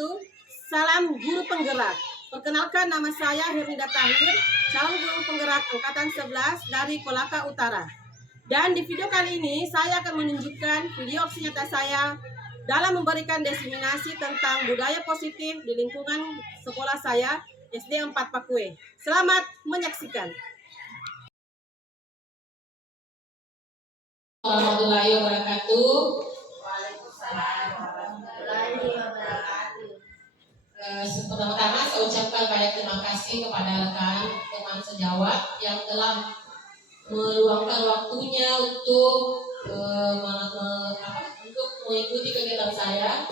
wabarakatuh. Salam guru penggerak. Perkenalkan, nama saya Herminda Tahir, calon guru penggerak angkatan 11 dari Kolaka Utara. Dan di video kali ini saya akan menunjukkan video aksi nyata saya dalam memberikan diseminasi tentang budaya positif di lingkungan sekolah saya SD 4 Pakue. Selamat menyaksikan. Warahmatullahi wabarakatuh. Waalaikumsalam warahmatullahi wabarakatuh. Pertama-tama saya ucapkan banyak terima kasih kepada rekan teman sejawat yang telah meluangkan waktunya untuk mengikuti kegiatan saya,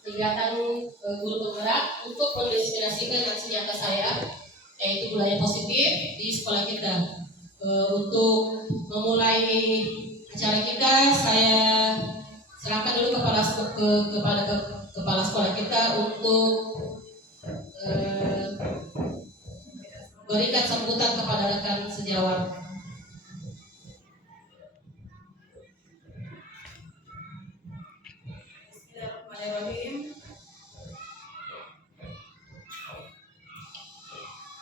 kegiatan guru penggerak untuk mendiseminasikan aksi nyata saya, yaitu budaya positif di sekolah kita. Untuk memulai acara kita, saya serahkan dulu kepada kepala sekolah kita untuk berikan sambutan kepada rekan sejawat. Bismillahirrahmanirrahim.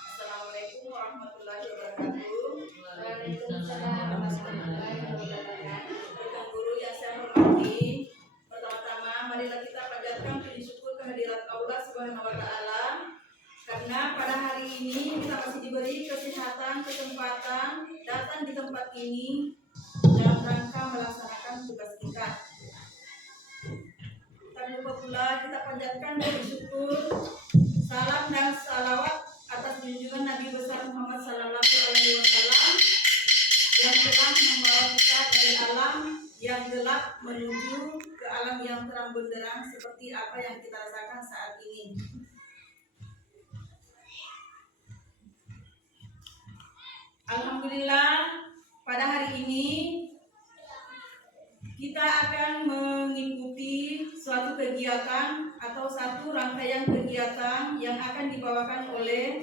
Assalamualaikum warahmatullahi wabarakatuh. Waalaikumsalam warahmatullahi wabarakatuh. Rekan guru yang saya hormati, pertama-tama marilah kita panjatkan puji syukur kehadirat Allah Subhanahu wa taala karena pada hari ini kita masih diberi kesehatan, kesempatan datang di tempat ini dalam rangka melaksanakan tugas kita. Tak lupa pula kita panjatkan puji syukur, salam dan salawat atas junjungan Nabi besar Muhammad sallallahu alaihi wasallam yang telah membawa kita dari alam yang gelap menuju ke alam yang terang benderang seperti apa yang kita rasakan saat ini. Alhamdulillah, pada hari ini kita akan mengikuti suatu kegiatan atau satu rangkaian kegiatan yang akan dibawakan oleh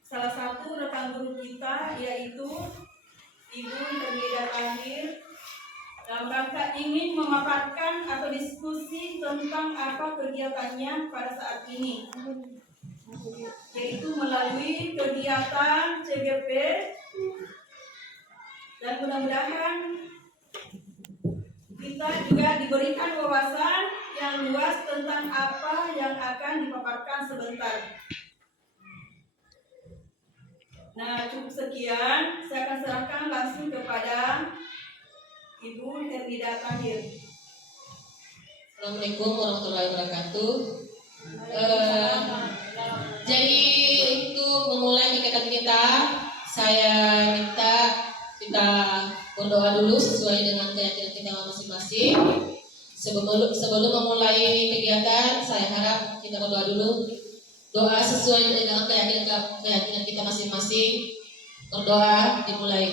salah satu rekan guru kita, yaitu Ibu Herminda Tahir, dalam rangka ingin memaparkan atau diskusi tentang apa kegiatannya pada saat ini, yaitu melalui kegiatan CGP, dan mudah-mudahan kita juga diberikan wawasan yang luas tentang apa yang akan dipaparkan sebentar. Nah, cukup sekian. Saya akan serahkan langsung kepada Ibu Herminda Tahir. Assalamualaikum warahmatullahi wabarakatuh. Jadi untuk memulai kegiatan kita, saya minta kita berdoa dulu sesuai dengan keyakinan kita masing-masing. Sebelum memulai kegiatan, saya harap kita berdoa dulu. Doa sesuai dengan keyakinan kita masing-masing. Berdoa dimulai.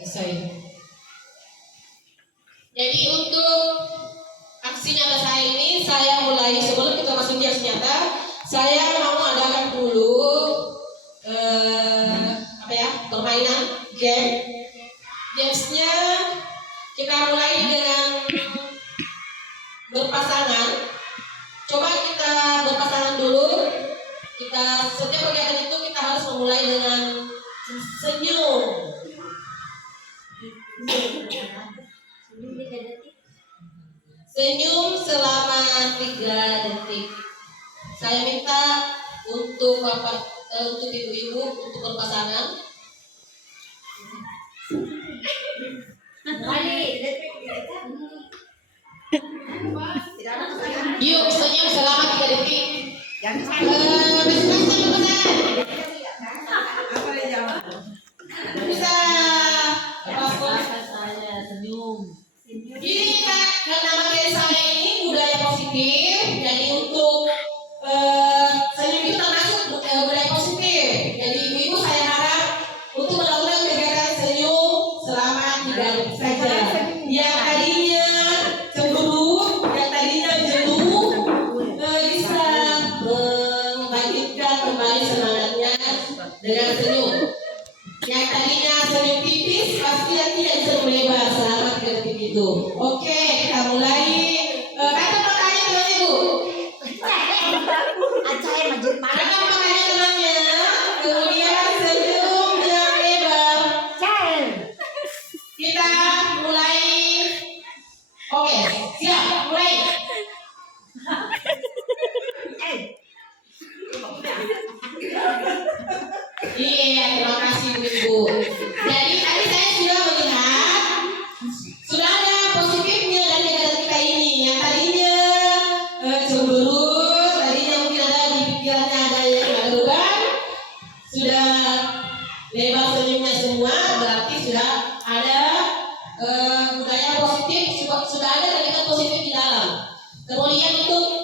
Selesai. Jadi untuk aksi nyata saya ini, saya mulai sebelum kita masuk ke aksi nyata, saya mau adakan dulu permainan game. Gamesnya kita mulai dengan berpasangan. Coba kita berpasangan dulu. Setiap kegiatan itu kita harus memulai dengan senyum. Senyum selama 3 detik. Saya minta untuk ibu-ibu untuk berpasangan. Yuk senyum selama 3 detik. Bisa Gini Kak, karena materi saya ini budaya positif, jadi untuk senyum itu termasuk budaya positif. Jadi ibu-ibu saya harap untuk melakukan kegiatan senyum selama 3 detik saja. Yang tadinya cemburu, yang tadinya jenuh, bisa membangkitkan kembali semangatnya dengan senyum. Yang tadinya senyum tipis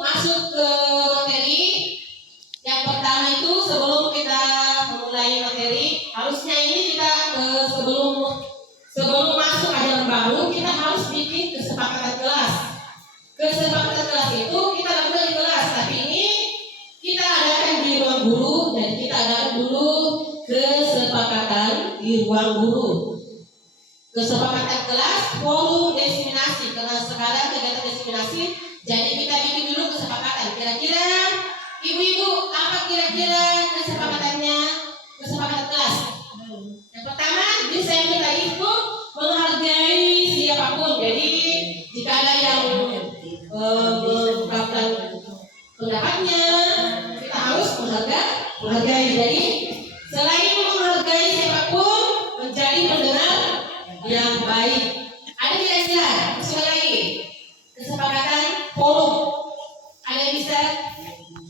masuk ke materi, yang pertama itu sebelum kita memulai materi, harusnya ini kita sebelum masuk ajaran baru, kita harus bikin kesepakatan kelas. Kesepakatan kelas itu kita lakukan di kelas, tapi ini kita adakan di ruang guru. Jadi kita adakan dulu kesepakatan di ruang guru. Kesepakatan kelas, forum diseminasi. Karena sekarang kegiatan diseminasi, jadi kita bikin dulu kesepakatan. Kira-kira ibu-ibu apa kira-kira kesepakatannya? Kesepakatan kelas. Yang pertama, bisa yang kita itu menghargai siapapun. Jadi jika ada yang mengungkapkan pendapatnya, kita harus menghargai. Jadi selain menghargai siapapun, menjadi pendengar yang baik. Ada kira-kira sekali lagi kesepakatan forum. Ada yang bisa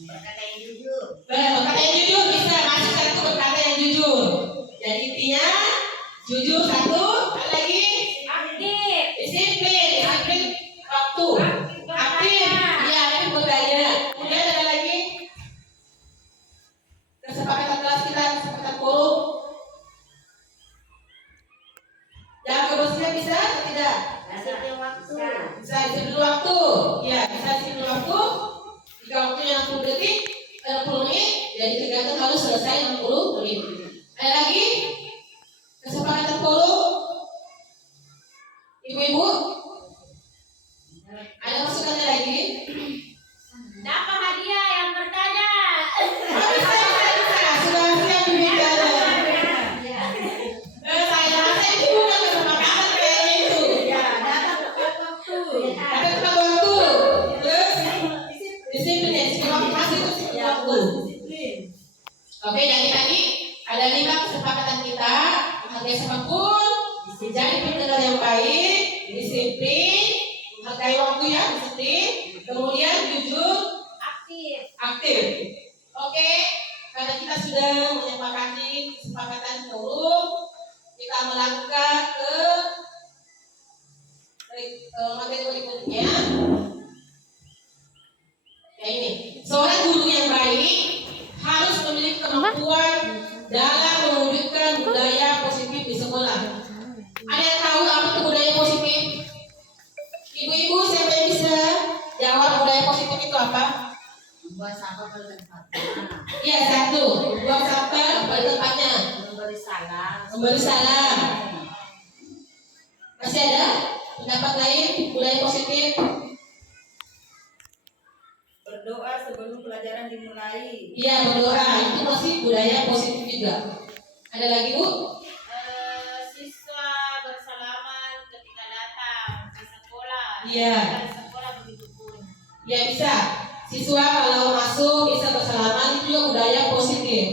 berkata yang jujur. Berkata yang jujur bisa masuk satu berkata yang jujur. Jadi intinya jujur satu. Ada lagi aktif. Disiplin waktu. Aktif. Iya, aktif berdaya. Kemudian ada lagi kesepakatan kelas kita, kesepakatan forum. Yang kebersihan bisa atau tidak? Disiplin waktu. Bisa disiplin waktu. Ya, bisa disiplin waktu. Jika waktunya 60 detik, 60 menit, jadi kegiatan harus selesai 60 menit. Ada lagi kesepakatan forum. Ibu-ibu, ada masukannya lagi? Dapat hadiah yang bertanya. Bisa. Sudah siap bicara. Saya rasa itu bukan kesepakatan kayaknya itu. Dapat tepat waktu. Ada tepat waktu. Terus disiplin ya, disiplin waktu masih itu disiplin waktu. Disiplin. Oke, jadi tadi ada 5 kesepakatan kita. Menghargai siapapun, menjadi pendengar yang baik, disiplin, menghargai waktu ya, disiplin, kemudian jujur, aktif. Oke, karena kita sudah menyepakati kesepakatan forum, kita melangkah ke materi berikutnya. Ya ini, seorang guru yang baik harus memiliki kemampuan dalam mewujudkan budaya positif di sekolah. Ada yang tahu apa itu budaya positif? Ibu-ibu, siapa yang bisa jawab budaya positif itu apa? Buat sampah pada tempatnya. Iya, satu, buang sampah pada tempatnya. Memberi salam. Memberi salam. Masih ada pendapat lain budaya positif? Berdoa sebelum pelajaran dimulai. Iya, berdoa itu masih budaya positif juga. Ada lagi Bu? Siswa bersalaman ketika datang ke sekolah. Iya. Di sekolah begitu pun. Ya bisa. Siswa kalau masuk bisa bersalaman itu juga budaya positif.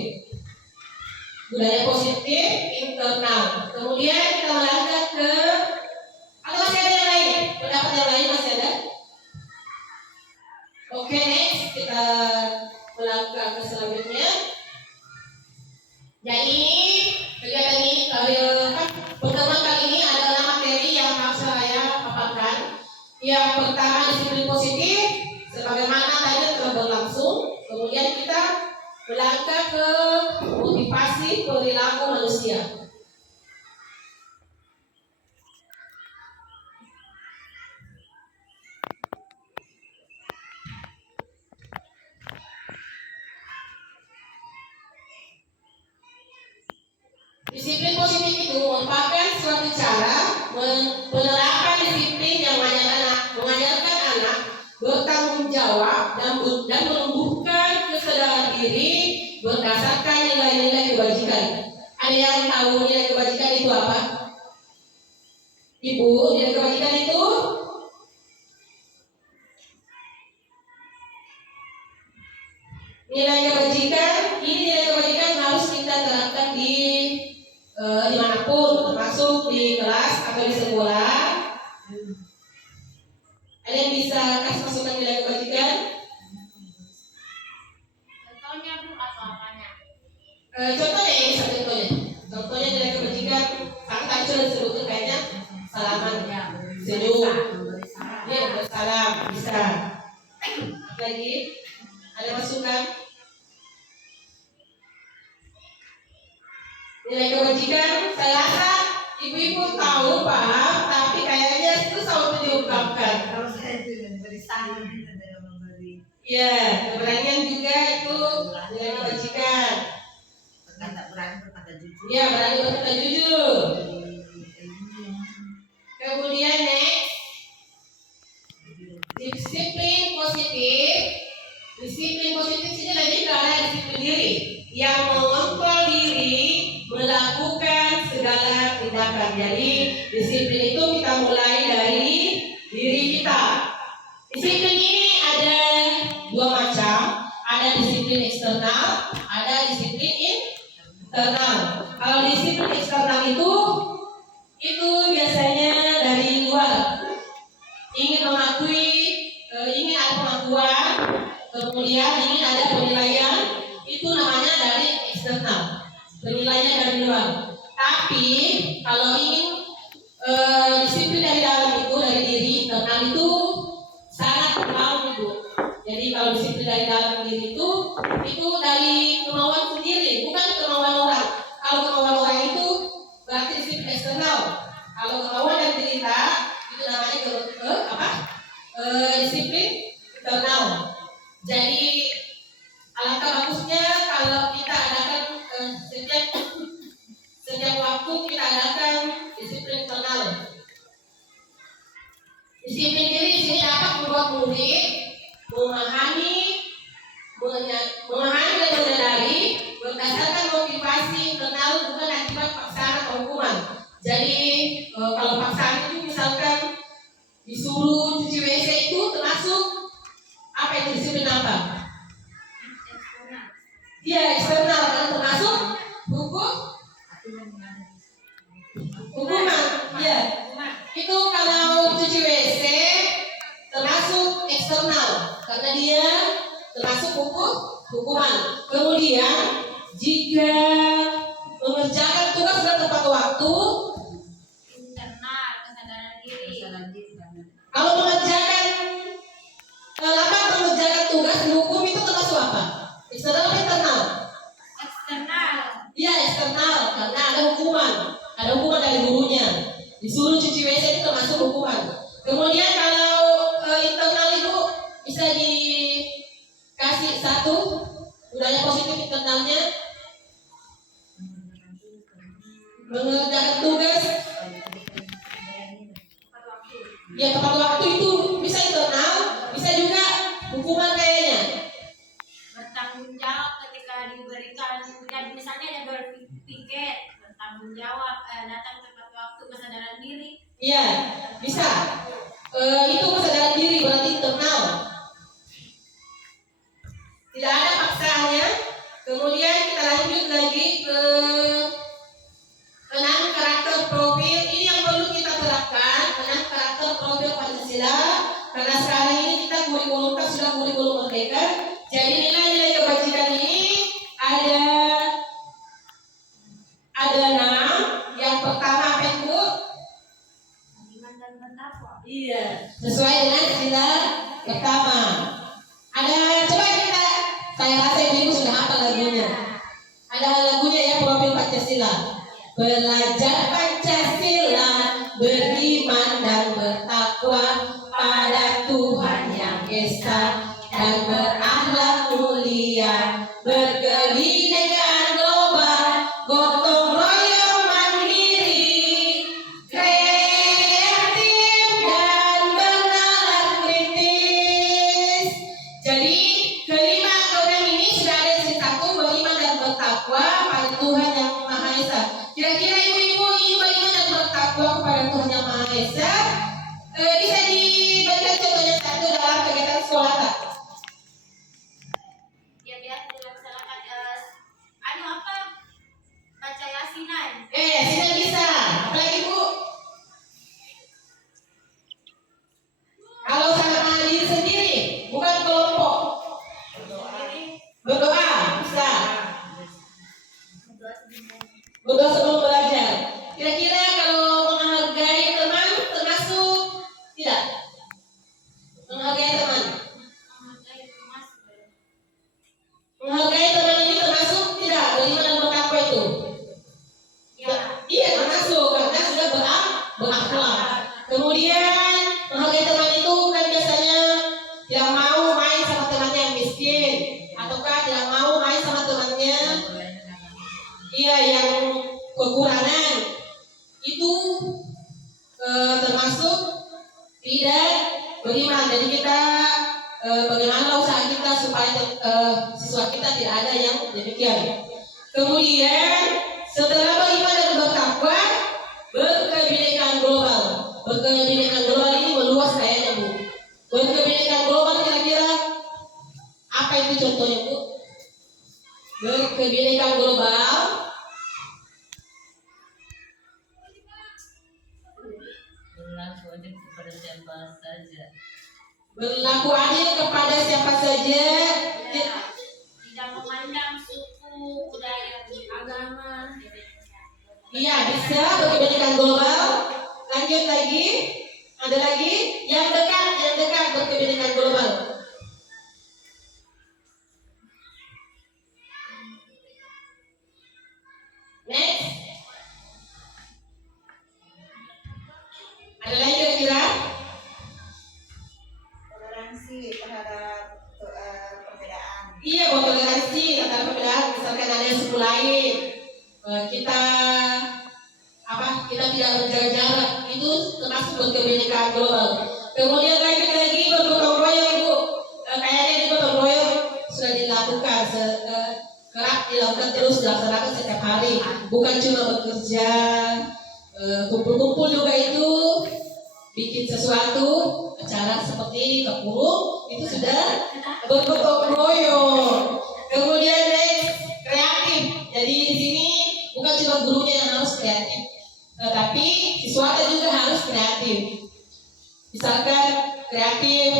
Budaya positif internal. Kemudian kita melangkah ke atau masih ada yang lain? Pendapat yang lain masih ada? Oke, next kita melangkah ke selanjutnya. Jadi kegiatan ini pertemuan kali ini adalah materi yang harus saya paparkan. Yang pertama disiplin positif, sebagaimana tadi telah berlangsung. Kemudian kita melangkah ke motivasi perilaku manusia. Disiplin positif itu merupakan suatu cara penerapan disiplin yang mengajarkan anak bertanggung jawab dan menumbuhkan kesadaran diri berdasarkan nilai-nilai kebajikan. Ada yang tahu nilai kebajikan itu apa? Ibu, nilai kebajikan itu nilai kebajikan harus kita terapkan di dimanapun, termasuk di kelas atau di sekolah. Ada yang bisa kasih masukan nilai kebajikan? Contohnya Bu atau apanya? Contohnya yang bisa contohnya nilai kebajikan sangat tadi sudah disebutkan kayaknya salaman, senyum, Memberi salam. ya bersalam bisa. lagi? Ada masukan? Nilai kebajikan, saya rasa ibu-ibu tahu, paham, tapi kayaknya itu selalu diungkapkan. Kalau saya itu memberi saran dan memberi Ya, keberanian juga itu nilai kebajikan. berkata berani berkata jujur. Ya, berani berkata jujur. Kemudian next, disiplin positif. Disiplin positif ini lebih ke arah disiplin diri yang mengontrol diri melakukan segala tindakan. Jadi disiplin itu kita mulai dari diri kita. Disiplin ini ada dua macam, ada disiplin eksternal, ada disiplin internal. Kalau disiplin eksternal itu biasanya dari luar, ingin mengakui, ingin ada pengakuan, kemudian ingin ada penilaian, itu namanya dari eksternal, penilaian dari luar. Tapi kalau ingin disiplin dari dalam itu, dari diri internal itu sangat mau ibu. Jadi kalau disiplin dari dalam diri itu dari kemauan sendiri, bukan kemauan orang. Kalau kemauan orang itu berarti disiplin eksternal. Kalau kemauan dari diri kita itu namanya disiplin internal. Jadi alangkah bagusnya kalau kita adakan setiap waktu kita adakan disiplin internal. Disiplin diri di sini dapat membuat murid memahami dan menyadari berdasarkan motivasi internal, bukan akibat paksaan atau hukuman. Jadi kalau paksaan itu misalkan disuruh cuci WC itu termasuk apa itu disiplin apa? Iya, eksternal kan, termasuk hukuman. Iya. Itu kalau cuci WC termasuk eksternal karena dia termasuk hukuman. Kemudian jika mengerjakan tugas pada tepat waktu, internal kesadaran diri. kalau mengerjakan lambat mengerjakan tugas dihukum itu termasuk apa? Eksternal atau internal? Eksternal. Iya, eksternal karena ada hukuman dari gurunya. Disuruh cuci WC itu termasuk hukuman. Kemudian kalau internal itu bisa dikasih satu budaya positif internalnya, mengerjakan tugas ya tepat waktu itu bisa internal, bisa juga hukuman kayaknya. Bertanggung jawab ketika diberikan, misalnya ada berpiket, bertanggung jawab, datang tepat waktu, kesadaran diri. Iya, bisa. Itu kesadaran diri berarti internal. Tidak ada paksaannya. Kemudian kita lanjut lagi ke 6 karakter profil. Ini yang perlu kita terapkan, 6 karakter profil Pancasila. Karena sekarang ini kita kurikulum kan sudah kurikulum merdeka. Jadi nilai-nilai kebajikan ini ada 6. Yang pertama apa itu? Iman dan bertakwa. Iya, sesuai dengan sila pertama. Ada coba kita, saya rasa ibu sudah hafal lagunya. Ada lagunya ya, profil Pancasila. Belajar Pancasila, beriman dan bertakwa pada Tuhan yang Esa dan berakhlak mulia, berkebinekaan global, gotong royong mandiri, kreatif dan bernalar kritis. Jadi kelima atau 6 ini sudah ada di satu, beriman dan bertakwa pada Tuhan yang Maha Esa. Kira-kira ibu-ibu ini beriman dan bertakwa kepada Tuhan yang Maha Esa, bisa diberikan contohnya satu dalam kegiatan sekolah tak? Ya biasa dilaksanakan baca yasinan. Sini bisa. Apalagi Bu? Kalau sama diri sendiri, bukan kelompok. Berdoa bisa. Berdoa sebelum belajar. ataukah tidak mau main sama temannya, iya yang kekurangan itu termasuk tidak beriman. Jadi kita bagaimana usaha kita supaya siswa kita tidak ada yang demikian. Kemudian setelah beriman dan bertakwa, berkebinekaan global. Berkebinekaan global ini meluas kayaknya Bu. Berkebinekaan global kira-kira apa itu contohnya Bu? Berkebinekaan global berlaku adil kepada siapa saja. Berlaku adil kepada siapa saja. Tidak memandang suku, budaya, agama. Iya, bisa berkebinekaan global. Lanjut lagi. Ada lagi yang dekat berkebinekaan global. Next. Ada lagi kira-kira? Toleransi terhadap perbedaan. Iya, toleransi antara perbedaan. Misalkan ada yang suku lain, kita tidak berjarak-jarak, itu termasuk berkebinekaan global. Kemudian lagi bergotong royong Bu. Kayaknya ini gotong royong sudah dilakukan, kerap dilakukan terus dilaksanakan setiap hari. Bukan cuma bekerja, kumpul-kumpul juga itu bikin sesuatu acara seperti kepurung itu sudah bergotong royong. Kemudian kreatif. Jadi di sini bukan cuma gurunya yang harus kreatif, tetapi siswa juga harus kreatif. Misalkan kreatif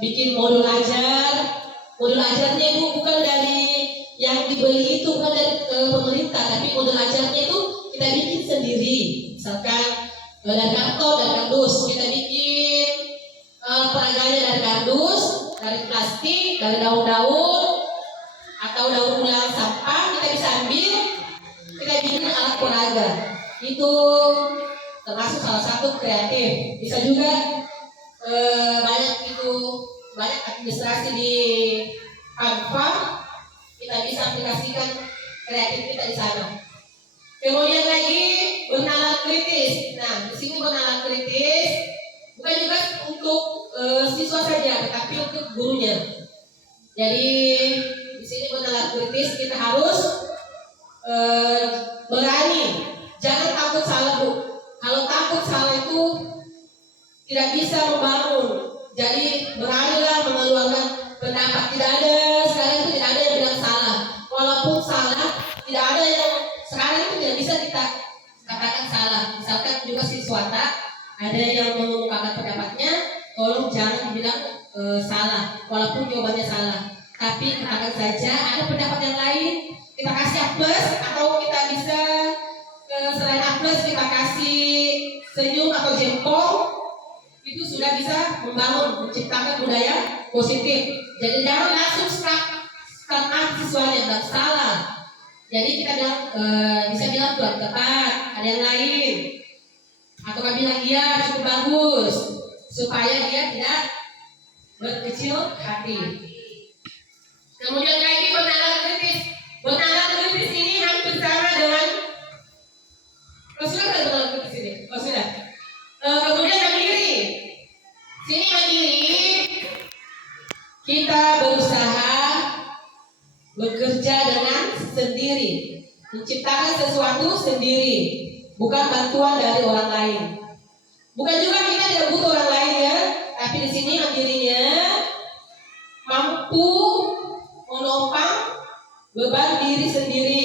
bikin modul ajar. Modul ajarnya itu bukan dari yang dibeli itu, bukan dari pemerintah, tapi modul ajarnya itu kita bikin sendiri. Misalkan dari karton, dari kardus, kita bikin peraganya dari kardus, dari plastik, dari daun-daun atau daun ulang sampah, kita bisa ambil, kita bikin alat peraga. Itu termasuk salah satu kreatif. Bisa juga banyak administrasi di Canva, kita bisa aplikasikan kreatif kita di sana. Kemudian lagi bernalar kritis. Nah, di sini bernalar kritis bukan juga untuk siswa saja, tetapi untuk gurunya. Jadi di sini bernalar kritis kita harus berani, jangan takut salah Bu. Kalau takut salah itu tidak bisa membangun. Jadi beranilah mengeluarkan pendapat. Sekarang itu tidak ada yang bilang salah. Walaupun salah, tidak ada yang sekarang itu tidak bisa kita katakan salah. Misalkan juga siswa ada yang mengungkapkan pendapatnya, tolong jangan dibilang salah, walaupun jawabannya salah. Tapi katakan saja ada pendapat yang lain, kita kasih A+ atau kita bisa selain A+ kita kasih senyum atau jempol. Itu sudah bisa membangun, menciptakan budaya positif. Jadi jangan langsung start up siswanya dan salah. Jadi kita bilang bisa bilang kurang tepat, ada yang lain, atau kami bilang iya cukup bagus, supaya dia tidak berkecil hati. Kemudian lagi bernalar kritis. Bernalar kritis ini hampir sama dengan sudah bernalar kritis ini. Sudah. Kemudian mandiri. Sini mandiri. Kita berusaha bekerja dengan sendiri, menciptakan sesuatu sendiri, bukan bantuan dari orang lain. Bukan juga kita tidak butuh orang lain ya, tapi di sini mandirinya mampu menopang beban diri sendiri.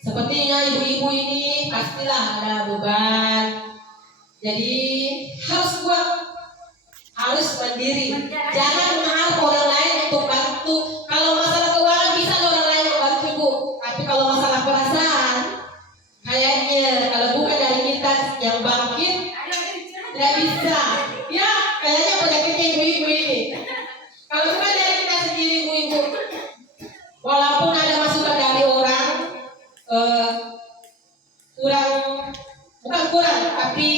Sepertinya ibu-ibu ini pastilah ada beban, jadi harus kuat, harus mandiri. Jangan mengharap orang lain untuk bantu. Kalau masalah keuangan bisa orang lain membantu Bu, tapi kalau masalah perasaan, kayaknya kalau bukan dari kita yang bangkit, tidak bisa. Ya, kayaknya penyakitnya ibu-ibu ini. Kalau bukan dari kita sendiri ibu-ibu, walaupun ada masukan dari orang, bukan kurang, tapi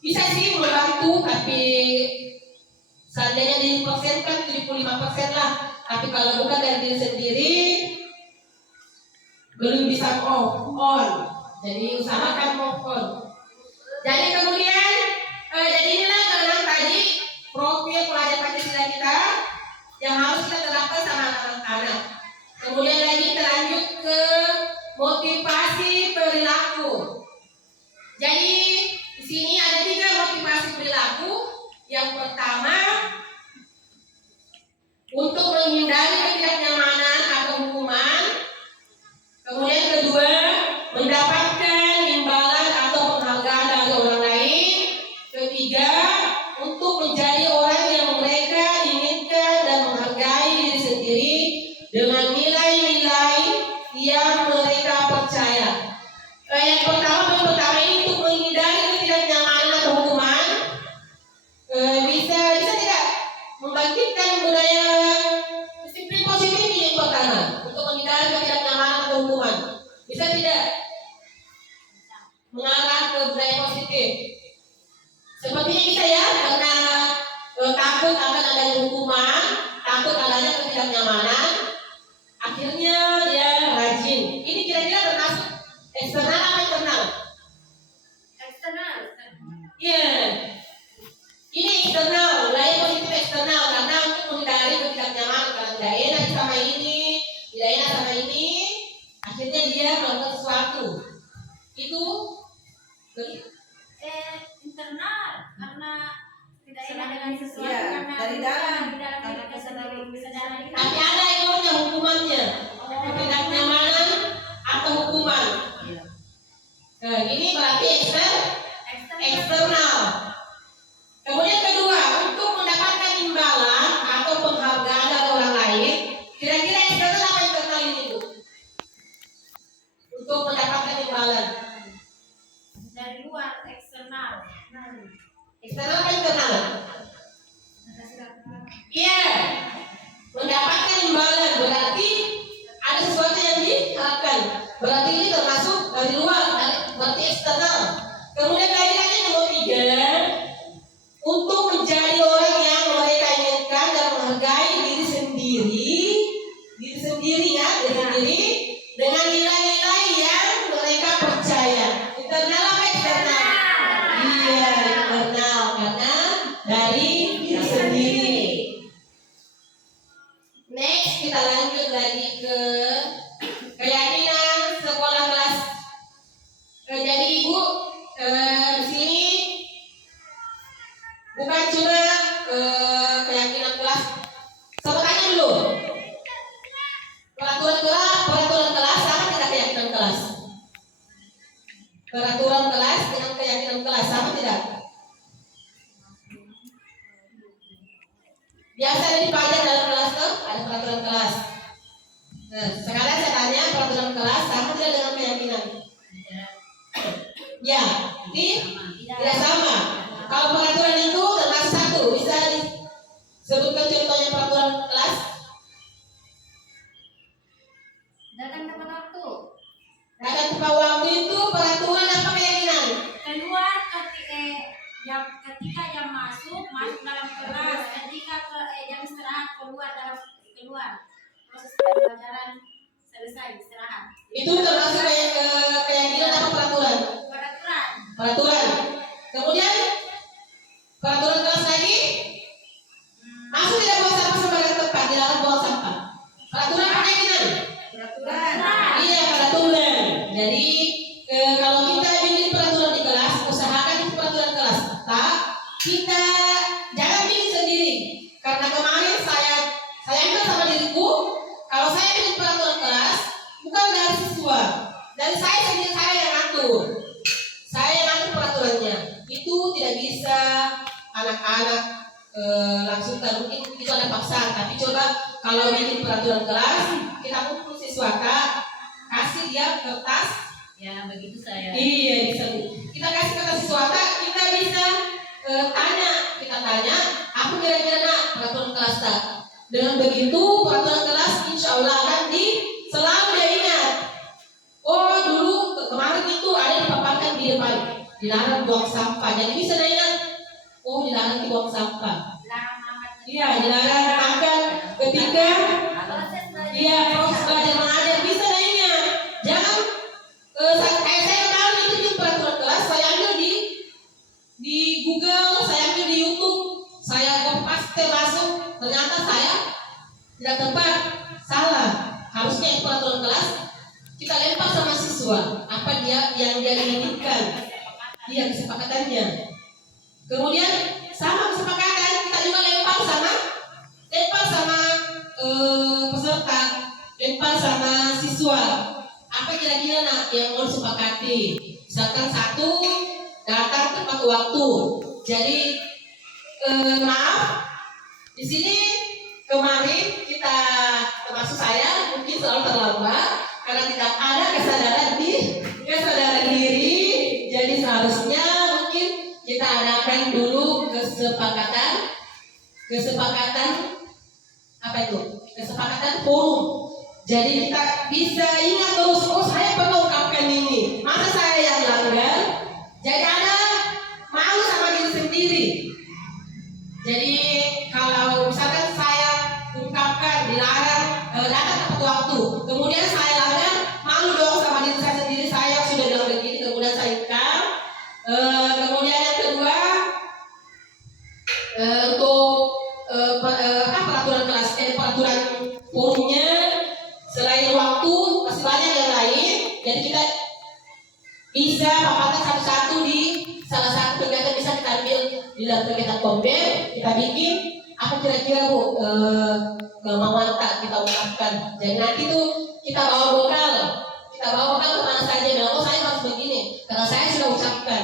bisa sih membantu, tapi seandainya dipersenkan 75% lah, Tapi kalau bukan dari diri sendiri, belum bisa move on. Jadi usahakan move on. Jadi kemudian, jadi inilah keenam tadi profil pelajar Pancasila kita yang harus kita terapkan sama anak-anak. Kemudian lagi kita lanjut ke motivasi perilaku. Jadi di sini ada 3 motivasi perilaku. Yang pertama, untuk menghindari ketidaknyamanan atau hukuman. Kemudian kedua, mendapatkan imbalan atau penghargaan dari orang lain. Ketiga, untuk menjadi orang yang mereka inginkan dan menghargai diri sendiri dengan nilai-nilai yang mereka percaya. Yang pertama ini untuk menghindari ketidaknyamanan atau hukuman. Bisa tidak membangkitkan budaya disiplin positif ini yang pertama untuk menghindari ketidaknyamanan atau hukuman. Bisa tidak mengarah ke budaya positif? Sepertinya bisa ya, karena takut akan adanya hukuman, takut adanya ketidaknyamanan, akhirnya dia rajin. Ini kira-kira termasuk eksternal atau internal? Eksternal. Iya. Ini eksternal, budaya positif eksternal karena untuk menghindari ketidaknyamanan, karena tidak enak sama ini, tidak enak sama ini, akhirnya dia melakukan sesuatu. Itu Internal karena tidak enak dengan sesuatu Iya, karena dari dalam. di dalam diri kita sendiri bisa dari tapi ada ekornya hukumannya, ketidaknyamanan atau hukuman. Ini berarti eksternal. Kemudian kedua, untuk mendapatkan imbalan atau penghargaan dari orang lain. Kira-kira eksternal apa internal ini tuh? Untuk mendapatkan imbalan. dari luar eksternal. Eksternal apa internal? Iya. Mendapatkan imbalan berarti ada sesuatu yang diharapkan. Berarti ini termasuk dari luar, berarti eksternal. Kemudian lagi nomor 3, untuk menjadi orang yang mereka inginkan dan menghargai diri sendiri dengan nilai-nilai yang mereka percaya. Internal apa eksternal? Iya, internal karena dari diri sendiri. Next kita lanjut lagi ke keyakinan sekolah kelas. Jadi ibu di sini bukan cuma keyakinan kelas. Sama tanya dulu. Peraturan kelas sama tidak keyakinan kelas? Peraturan kelas dengan keyakinan kelas sama tidak? Biasa ada dipelajari dalam kelas tuh, ada peraturan kelas. Nah, sekarang saya tanya peraturan kelas sama tidak dengan keyakinan? Ya, tidak sama. Kalau peraturan itu termasuk satu, bisa disebutkan contohnya peraturan kelas? Datang tepat waktu. Datang tepat waktu itu peraturan apa keyakinan? Keluar ketika jam masuk dalam kelas. Ketika jam istirahat keluar. Proses pembelajaran selesai istirahat. Itu termasuk keyakinan apa peraturan? Peraturan. Kemudian peraturan kelas lagi masuk tidak buang sampah sembarangan tempat, dilarang buang sampah. Peraturan apa keyakinan? Peraturan. Iya, peraturan. Jadi kalau kita bikin peraturan di kelas, usahakan itu peraturan kelas. Kita jangan bikin sendiri. Karena kemarin saya ingat sama diriku, kalau saya bikin peraturan kelas, bukan dari siswa, dari saya sendiri, saya yang atur. Saya yang atur peraturannya. Itu tidak bisa anak-anak langsung mungkin itu ada paksaan. Tapi coba kalau bikin peraturan kelas, kita kumpul siswa, kasih dia kertas. Ya begitu saya. Iya, bisa. Kita kasih kertas siswa, kita bisa tanya, aku kira-kira peraturan kelas tak. Dengan begitu peraturan kelas insya Allah akan selalu dia ingat. Oh dulu kemarin itu ada dipaparkan di depan, dilarang buang sampah. Jadi bisa dia ingat. Oh dilarang buang sampah. Larang amat. Iya, dilarang akan ketika tidak tepat, salah. Harusnya itu peraturan kelas kita lempar sama siswa apa dia yang dia inginkan, dia kesepakatannya. Kemudian sama kesepakatan kita juga lempar sama peserta, lempar sama siswa. Apa kira-kira yang mau disepakati? Misalkan satu datang tepat waktu. Jadi maaf, di sini kemarin kita termasuk saya mungkin selalu terlambat karena tidak ada kesadaran diri. Jadi seharusnya mungkin kita adakan dulu kesepakatan apa itu? Kesepakatan forum. Jadi kita bisa ingat terus, oh saya pernah ungkapkan ini, masa saya yang langgar? Jadi ada malu sama diri sendiri. Jadi kalau misalkan saya ungkapkan dilarang datang tepat waktu, kemudian saya langgar, malu dong sama diri saya sendiri. Saya sudah bilang begini, kemudian saya ungkap. Kemudian yang kedua, untuk peraturan kelas, peraturan forumnya, selain waktu masih banyak yang lain. Jadi kita bisa paparkan satu-satu di salah satu kegiatan, bisa kita ambil di dalam kegiatan komber, kita bikin apa kira-kira Bu kemauan tak kita ungkapkan. Jadi nanti tuh kita bawa bekal kemana saja, bilang oh saya harus begini karena saya sudah ucapkan.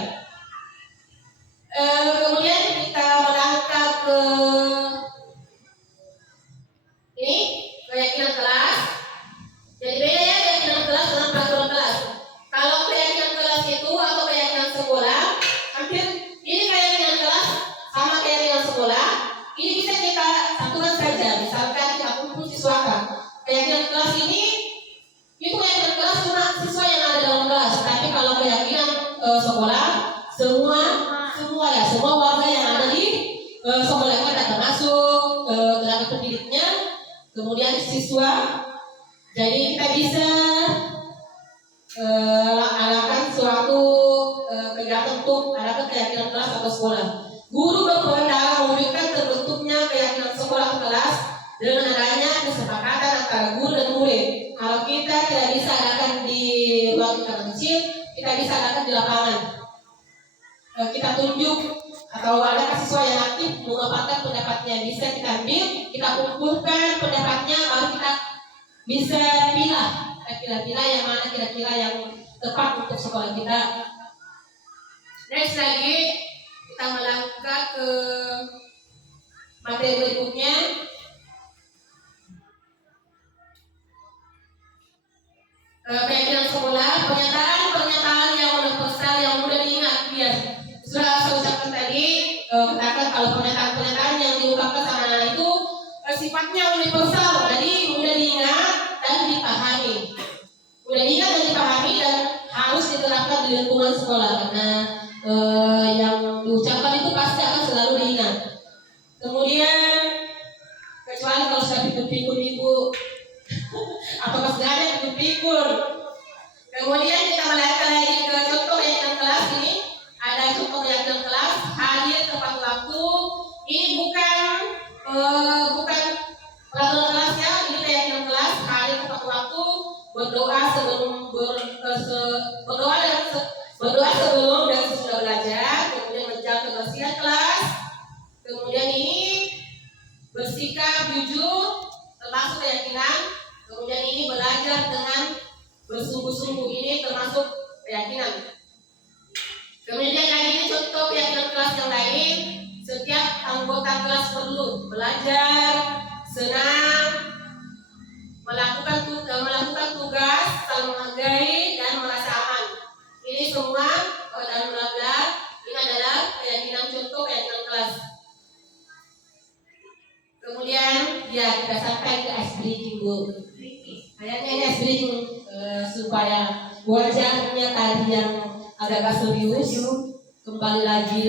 Kemudian kita melangkah ke ini keyakinan kelas. Jadi beda ya keyakinan kelas dengan peraturan kelas. Kalau keyakinan kelas itu atau keyakinan sekolah, hampir ini keyakinan kelas sama keyakinan sekolah. Ini bisa kita satukan saja. Misalkan kita kumpul siswa, keyakinan kelas ini itu keyakinan kelas cuma siswa yang ada dalam kelas. Tapi kalau keyakinan sekolah, semua warga yang ada di sekolah itu ada termasuk tenaga pendidiknya, kemudian siswa. Jadi kita bisa adakan suatu kegiatan untuk adakan keyakinan kelas atau sekolah. Guru berkewenangan mewujudkan terbentuknya keyakinan sekolah atau kelas dengan adanya kesepakatan antara guru dan murid. Kalau kita tidak bisa adakan di ruang kecil, kita bisa adakan di lapangan. Kita tunjuk atau ada siswa yang aktif memaparkan pendapatnya, bisa kita ambil, kita kumpulkan pendapatnya, baru kita bisa pilih yang mana kira-kira yang tepat untuk sekolah kita. Next lagi kita melangkah ke materi berikutnya. Keyakinan sekolah, pernyataan yang universal yang mudah diingat. Ya, sudah saya ucapkan tadi, katakan kalau pernyataan yang diungkapkan sama anak itu sifatnya universal, jadi mudah diingat dan dipahami. Mudah diingat dan dipahami dan harus diterapkan di lingkungan sekolah karena yang diucapkan itu pasti akan selalu diingat. Kemudian kecuali kalau sudah pikir-pikir ibu atau sengaja pikir-pikir. Kemudian kita melangkah lagi ke contoh keyakinan kelas. Ini ada contoh keyakinan kelas, hadir tepat waktu. Ini bukan peraturan kelasnya, ini keyakinan kelas, hadir tepat waktu, berdoa sebelum dan sesudah belajar, kemudian menjaga kebersihan kelas. Kemudian ini bersikap jujur termasuk keyakinan. Kemudian ini belajar dengan bersungguh-sungguh, ini termasuk keyakinan. Kemudian lagi ini contoh keyakinan kelas yang lain. Setiap anggota kelas perlu belajar, senang, melakukan tugas, saling menghargai dan merasa aman. Ini semua dalam belajar. Ini adalah keyakinan contoh keyakinan kelas. Kemudian ya kita sampai ke ice breaking Bu. Kayaknya ini ice breaking supaya wajahnya tadi yang agak serius kembali lagi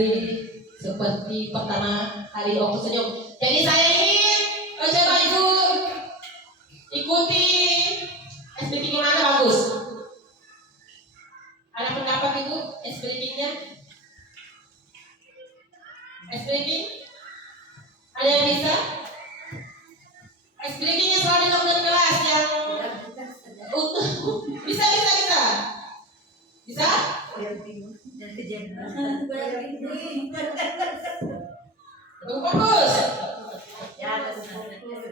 seperti pertama kali waktu senyum. Jadi saya ingin coba Ibu ikuti ice breaking mana bagus. Ada pendapat Ibu ice breakingnya? Ice breaking? Ada yang bisa? Ice Breakingnya selalu dilakukan kelas yang bisa. Bisa? Fokus.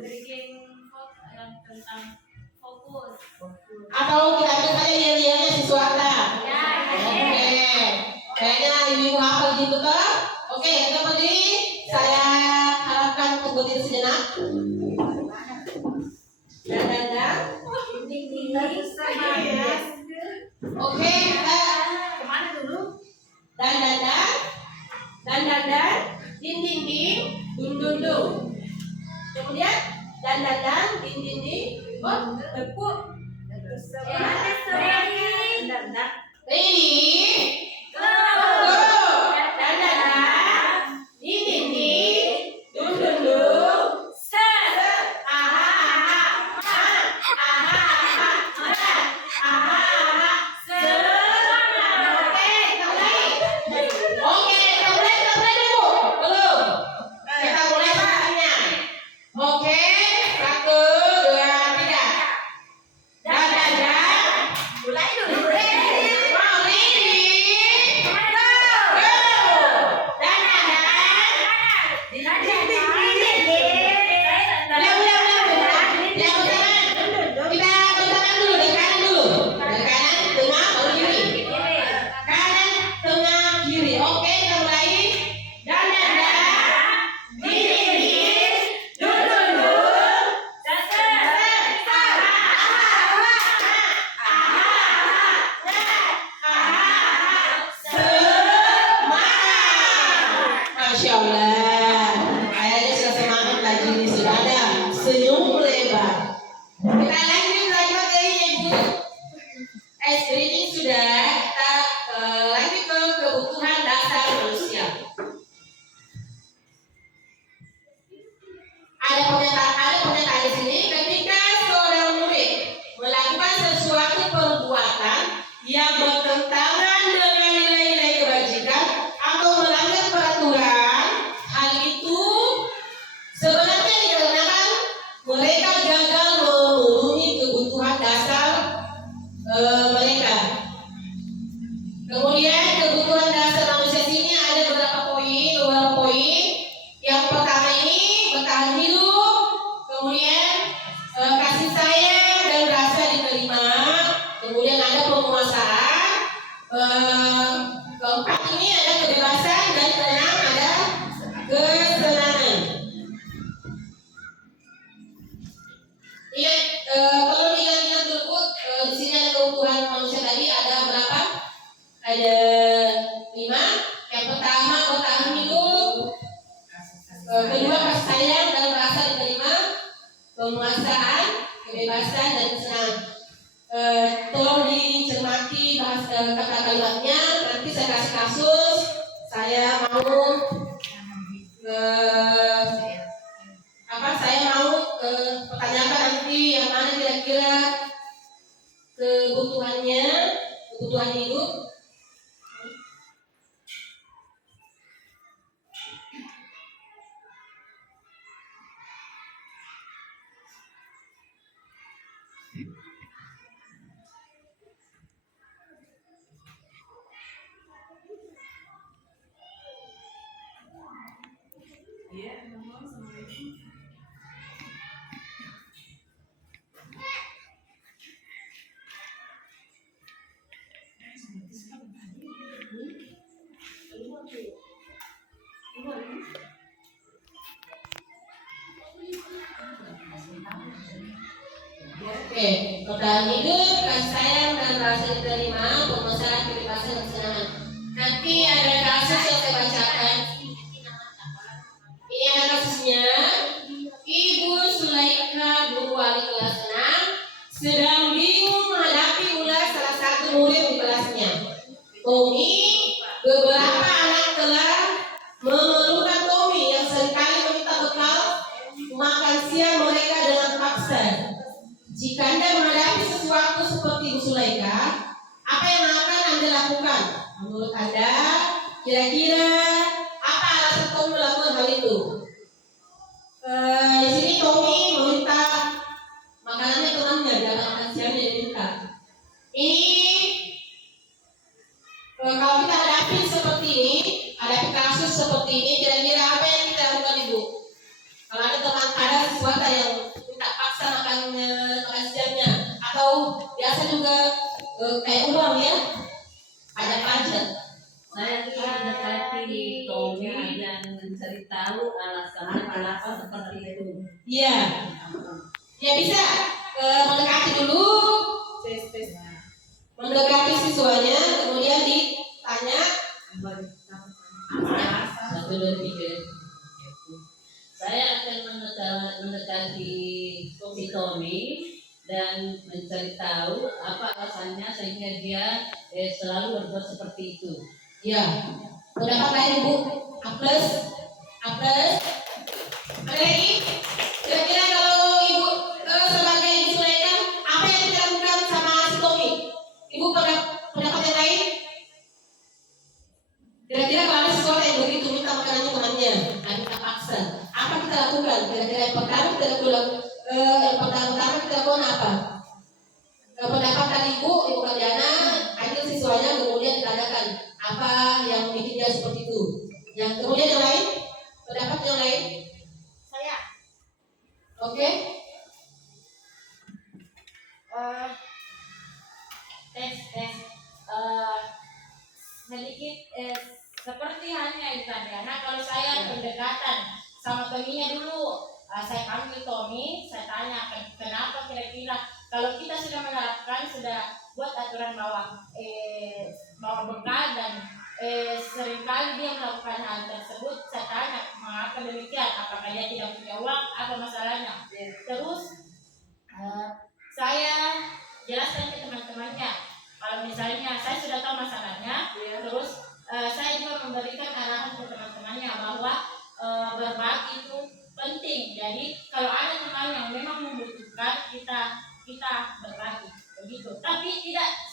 Breaking yang tentang fokus. Atau kita ambil saja yel-yelnya si Suwarta. Ya, Oke. Kayaknya ibu hafal gitu toh. Oke, kita berdiri. Saya harapkan untuk berdiri sejenak. Dan. Oke, kita Kemana dulu? dan. Din. Dun. Kemudian dan. Din. Oh, tepuk. Ready? Go. Dan. Din. Dun. Oke, kita mulai dulu. Belum. Kita mulai makannya. Oke, 1, 2, 3. Dan. Mulai dulu. Mau ready? Go. Dan. Kita bertangan dulu, dari kanan dulu. Dari kanan, tengah, baru kiri. Kanan, tengah, kiri. Oke, kita mulai. Dan. Masya Allah, kayaknya sudah semangat lagi nih, sudah ada senyum lebar. Kita lanjut lagi materinya ibu. Screening sudah, kita lanjut ke kebutuhan dasar manusia. Ada pernyataan di sini, ketika seorang murid melakukan sesuatu perbuatan yang bertentangan dengan nilai-nilai kebajikan atau melanggar peraturan, hal itu sebenarnya dikarenakan mereka gagal memenuhi kebutuhan dasar mereka. Kemudian kebutuhan dasar manusia sini ada beberapa poin. Yang pertama ini bertahan hidup, kemudian kasih sayang dan rasa diterima, kemudian ada penguasaan, keempat ini ada kebebasan, dan keenam ada kesenangan. Ingat, kalau diingat dulu, di sini ada kebutuhan manusia tadi ada berapa? Ada 5. Yang pertama bertahan hidup, kedua kasih sayang dan rasa diterima, penguasaan, kebebasan, dan kesenangan. Tolong dicermati kata kalimatnya. Nanti saya kasih kasus. Saya mau pertanyakan nanti yang mana kira-kira kebutuhan hidup. Oke, bertahan hidup, kasih sayang dan rasa diterima, penguasaan, kebebasan, dan kesenangan. Nanti ada kasus yang saya bacakan. Ini ada kasusnya. Ibu Sulaika, guru wali kelas 6, sedang bingung menghadapi ulas salah satu murid di kelasnya. Tommy, beberapa anak telah memerlukan Tommy yang seringkali meminta bekal makan siang mereka dengan paksa. Jika Anda menghadapi sesuatu seperti Bu Sulaika, apa yang akan Anda lakukan? Menurut Anda, kira-kira apa alasan Tommy melakukan hal itu? Di sini Tommy meminta siapa yang minta paksa makan siangnya, atau biasa juga kayak uang ya, pajak. Saya ingin mendekati Tommy dan mencari tahu alasannya kenapa seperti itu. Iya, ya bisa mendekati dulu, mendekati siswanya, kemudian ditanya. 1, 2, 3. Saya akan mendekati si Tommy dan mencari tahu apa alasannya sehingga dia selalu berbuat seperti itu. Ya, pendapat lain Bu, A+. Ada lagi? Kira-kira kalau Ibu sebagai Ibu Sulaika, apa yang dilakukan sama si Tommy? Ibu pendapat yang lain? Kira-kira kalau ada sesuatu yang begitu minta makanannya temannya, dan kita paksa, apa kita lakukan? Kira-kira yang pertama kita lakukan, kita lakukan apa? Pendapat dari Ibu Kadiana, panggil siswanya, kemudian ditanyakan apa yang bikin dia seperti itu. Yang kemudian yang lain, pendapat yang lain? Saya Oke. tes sedikit seperti hanya itu tadi. Nah, kalau saya pendekatan sama Tominya dulu, saya panggil Tommy, saya tanya kenapa kira-kira kalau kita sudah menerapkan, sudah buat aturan bawa bekal dan seringkali dia melakukan hal tersebut, saya tanya mengapa demikian, apakah dia tidak punya uang, apa masalahnya. Terus saya jelaskan ke teman-temannya, kalau misalnya saya sudah tahu masalahnya, terus saya juga memberikan arahan ke teman-temannya bahwa berbagi itu penting. Jadi kalau ada teman yang memang membutuhkan, kita berbagi begitu. Tapi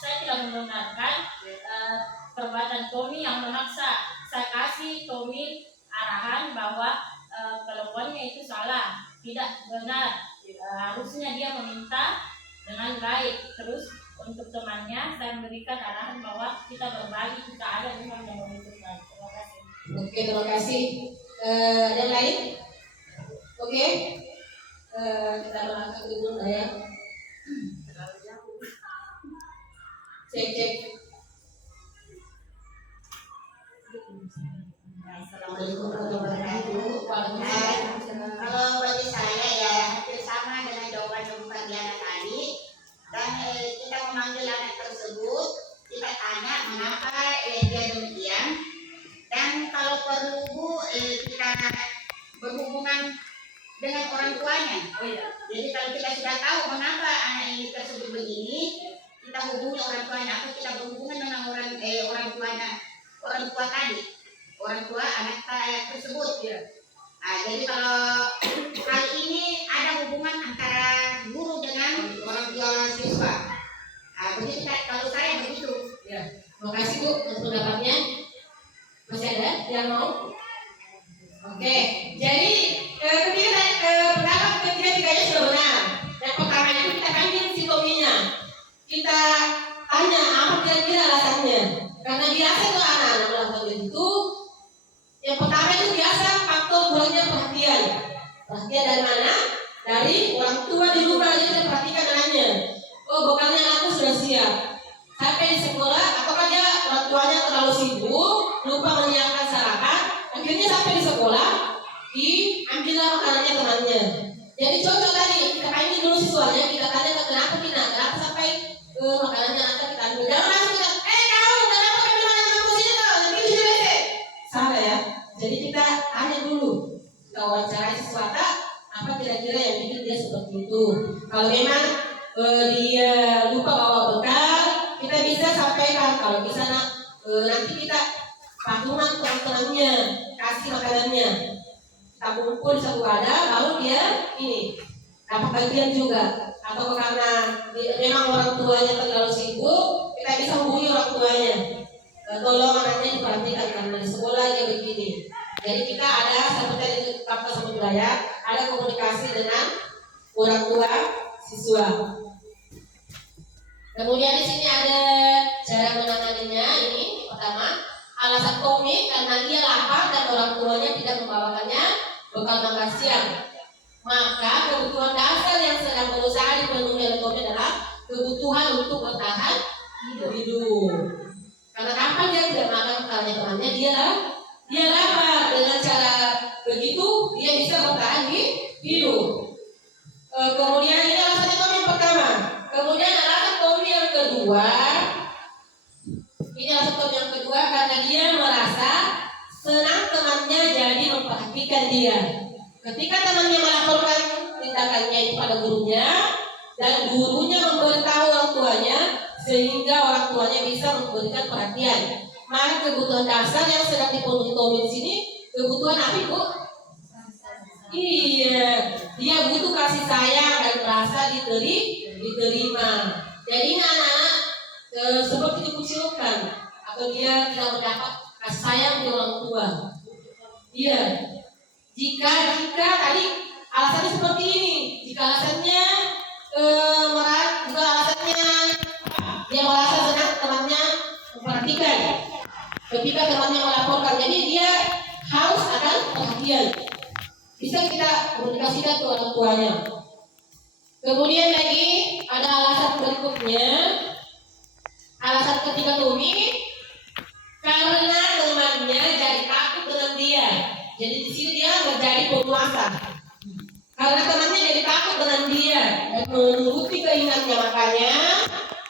saya tidak membenarkan perbuatan Tommy yang memaksa. Saya kasih Tommy arahan bahwa kelakuannya itu salah, tidak benar. Harusnya dia meminta dengan baik. Terus untuk temannya saya memberikan arahan bahwa kita berbagi, kita ada memang yang membutuhkan. Terima kasih. Oke, terima kasih. Yang lain? Oke. Kita melangkah dulu ya. Cek. Assalamualaikum warahmatullahi wabarakatuh. Kalau bagi saya ya hampir sama dengan jawaban Diana tadi. Dan kita memanggil anak tersebut, kita tanya mengapa dia demikian. Dan kalau perlu Bu, kita berhubungan dengan orang tuanya. Jadi kalau kita sudah tahu mengapa anak ini tersebut begini, kita hubungi orang tuanya atau kita berhubungan dengan orang tua tadi, orang tua anak tersebut. Nah, jadi kalau kali ini ada hubungan antara guru dengan orang tua siswa. Nah, begitu kalau saya begitu. Ya, terima kasih Bu untuk pendapatnya. Masih ada yang mau? Oke, jadi pendapat ketiga-tiganya sudah benar. Yang pertama itu kita panggil si Tominya, kita tanya apa kira-kira alasannya. Karena biasa itu anak-anak melakukan begitu. Yang pertama itu biasa faktor kurangnya perhatian. Perhatian dari mana? Dari orang tua di rumah aja kita perhatikan anaknya. Oh, bekalnya anakku sudah siap. Sampai di sekolah, ataukah dia orang tuanya terlalu sibuk, lupa menyiapkan sarapan. Akhirnya sampai di sekolah, diambillah makanannya temannya. Jadi contoh tadi, kita panggil dulu siswanya, kita tanya kenapa sampai makanannya anak kita ambil. Jangan langsung kita, kamu kenapa ambil makanan aku sini kau? Nanti di WC. Salah ya. Jadi kita tanya dulu, kita wawancarai siswa apa kira-kira yang bikin dia seperti itu. Kalau memang dia lupa bawa bekal, kita bisa sampaikan kalau di sana nanti kita patungan teman-temannya kasih makanannya, kita kumpul satu wadah, baru dia ini dapat bagian juga. Atau karena memang orang tuanya terlalu sibuk, kita bisa hubungi orang tuanya, tolong anaknya diperhatikan karena di sekolah dia begini. Jadi kita ada seperti Kata Sama Budaya, ada komunikasi dengan orang tua siswa. Kemudian di sini ada cara menanganinya. Ini pertama, alasan Tommy karena dia lapar dan orang tuanya tidak membawakannya bekal makan siang. Maka kebutuhan dasar yang sedang berusaha dipenuhi oleh Tommy adalah kebutuhan untuk bertahan hidup. Karena kapan dia tidak makan makanannya temannya, dia lapar. Dengan cara begitu dia bisa bertahan hidup. Kemudian ini alasan Tommy yang pertama. Kemudian alasan Tommy yang kedua, ini alasan Tommy yang kedua karena dia merasa senang temannya jadi memperhatikan dia. Ketika temannya melaporkan tindakannya itu pada gurunya dan gurunya memberitahu orang tuanya, sehingga orang tuanya bisa memberikan perhatian. Maka kebutuhan dasar yang sedang dipenuhi Tommy di sini kebutuhan apa, Bu? Iya, dia butuh kasih sayang dan merasa diterima. Jadi anak-anak seperti dikucilkan atau dia tidak mendapat kasih sayang dari orang tua. Iya. Jika tadi alasannya seperti ini, jika alasannya dia merasa senang temannya memperhatikan, ketika temannya melaporkan, jadi dia haus akan perhatian. Bisa kita komunikasikan ke orang tuanya. Kemudian lagi ada alasan berikutnya, alasan ketiga Tommy, karena temannya jadi takut dengan dia. Jadi di sini dia menjadi penguasa. Karena temannya jadi takut dengan dia dan menuruti keinginannya,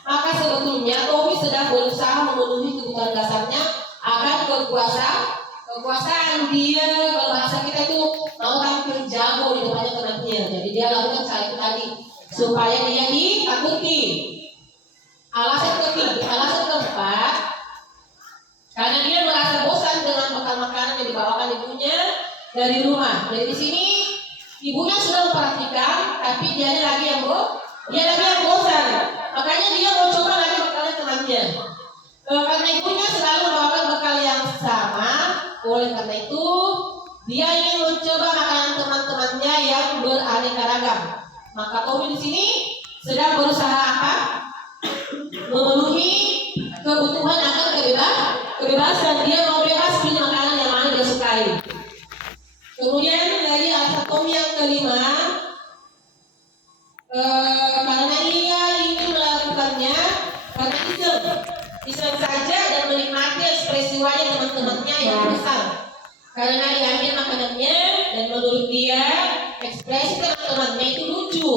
maka sebetulnya Tommy sedang berusaha memenuhi kebutuhan dasarnya akan kekuasaan dia. Kalau bahasa kita itu mau tampil jago di depannya temannya. Jadi dia lakukan cara itu tadi supaya dia ditakuti. Alasan keempat, karena dia merasa bosan dengan bekal makanan yang dibawakan ibunya dari rumah. Jadi di sini ibunya sudah memperhatikan, tapi dia lagi yang bosan. Makanya dia mau coba lagi bekalnya temannya. Karena ibunya selalu membawakan bekal yang sama, oleh karena itu dia ingin mencoba makanan teman-temannya yang beraneka ragam. Maka Tommy di sini sedang berusaha apa? Memenuhi kebutuhan akan kebebasan. Dia mau bebas pilih makanan yang mana dia sukai. Kemudian dari alasan Tommy yang kelima, karena ia ingin melakukannya karena iseng saja dan menikmati ekspresi wajah teman-temannya yang besar. Karena diambil makanannya dan menurut dia ekspresi teman-temannya itu lucu,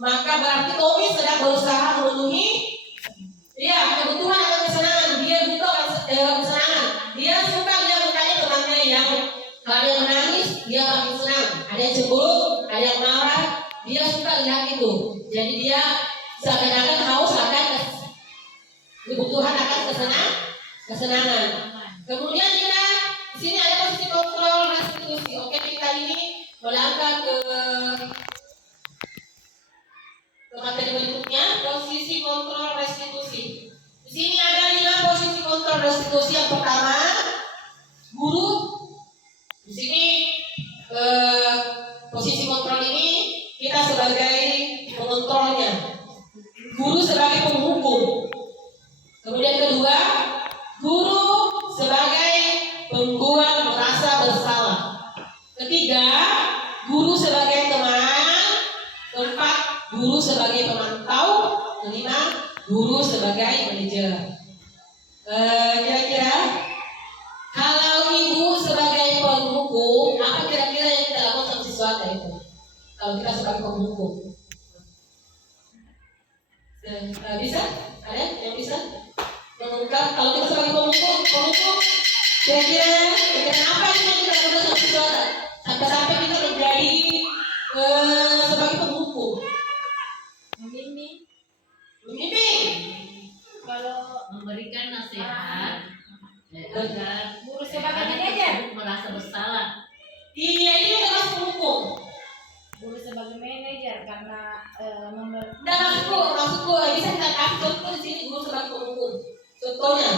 maka berarti Tommy sedang berusaha memenuhi kebutuhan atau kesenangan. Dia butuh kesenangan. Dia suka lihat mukanya temannya yang kalau yang menangis dia makin senang. Ada yang cemburu, ada yang marah. Dia suka lihat itu. Jadi dia seakan-akan haus akan kebutuhan akan kesenangan. Kemudian kita di sini ada posisi kontrol restitusi. Oke, kita ini melangkah ke materi berikutnya, posisi kontrol restitusi. Di sini ada 5 posisi kontrol restitusi. Yang pertama, guru. Di sini posisi kontrol ini kita sebagai pengontrolnya, guru sebagai penghukum. Kemudian kedua, guru sebagai pembuat merasa bersalah. Ketiga, guru sebagai teman. Keempat, guru sebagai pemantau. Kelima, guru sebagai manajer. Kira-kira kalau ibu sebagai penghukum, apa kira-kira yang kita lakukan sama siswa itu? Kalau kita sebagai penghukum, bisa? Ada yang bisa mengungkap? Kalau kita sebagai penghukum, kira-kira apa yang kita lakukan sama siswa? Sampai kita menjadi sebagai penghukum. Membimbing. Kalau memberikan nasihat agar Guru sebagai manajer. merasa bersalah. Iya, ini adalah penghukum. Guru sebagai manajer karena Maksudku bisa kita kasih contoh di sini guru sebagai penghukum. Contohnya,